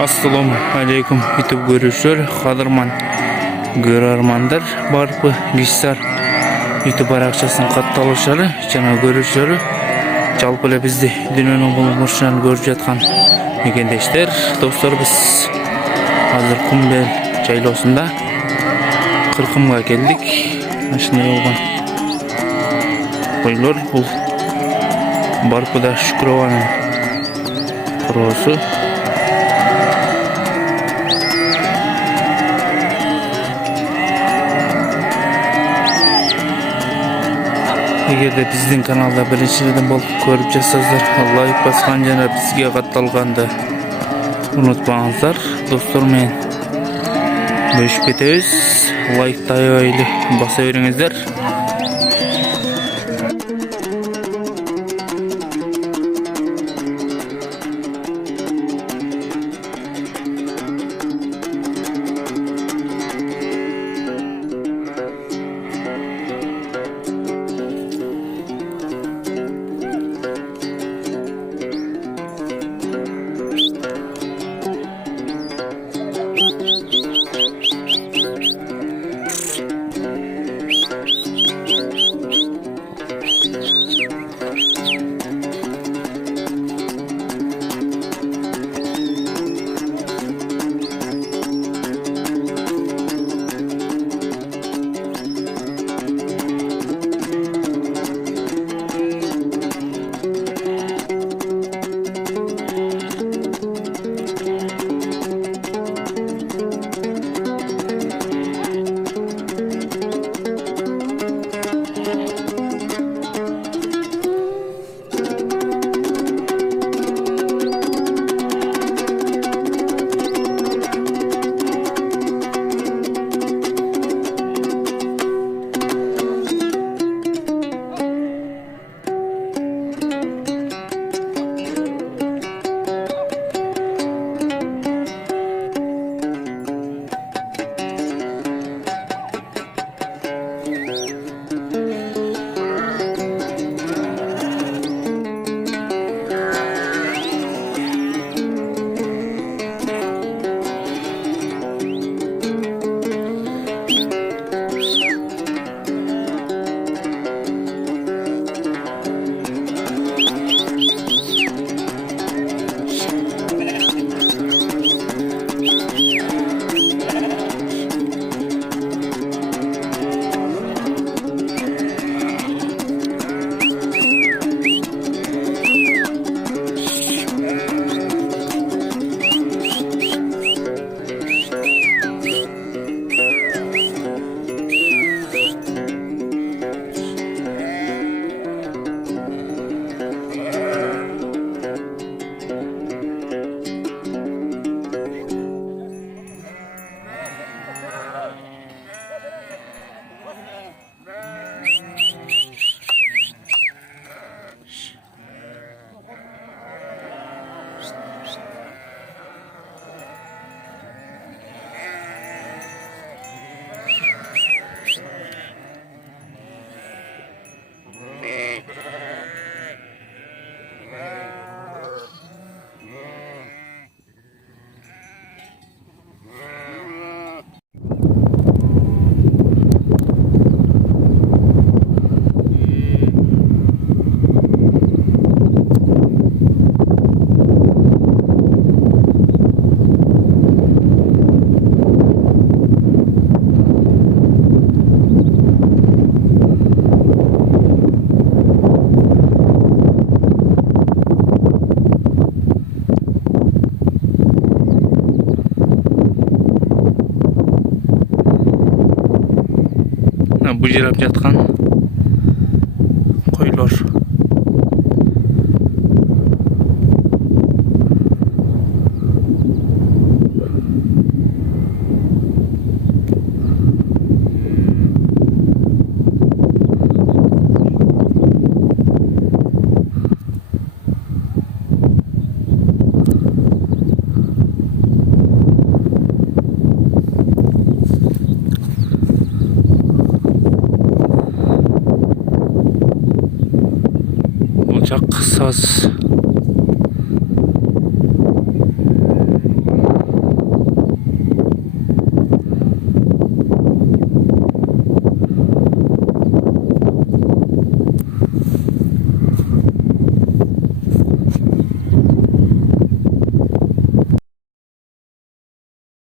Assalomu alaykum YouTube görüşler, qadırman görarmanlar, barpı gişsar YouTube araqçasının qattalıqçары, жана görüşleri, жалпы эле бизди дүйнөнүн бул бурчунан көрүп жаткан мекендештер, достор, биз азыр Кумбел жайлоосунда кыркымга келдик. Ашындай болгон койлор, бул Барпыда Шүкүрованын короосу. Эгерде биздин каналда биринчиден болуп көрүп жатсаңыздар, лайк баскан жана бизге катталганды унутпаңыздар. Достор менен бөлүшүп кетебиз. Лайкты аябай баса бериңиздер. Bıcırap жатқан koylar. Saz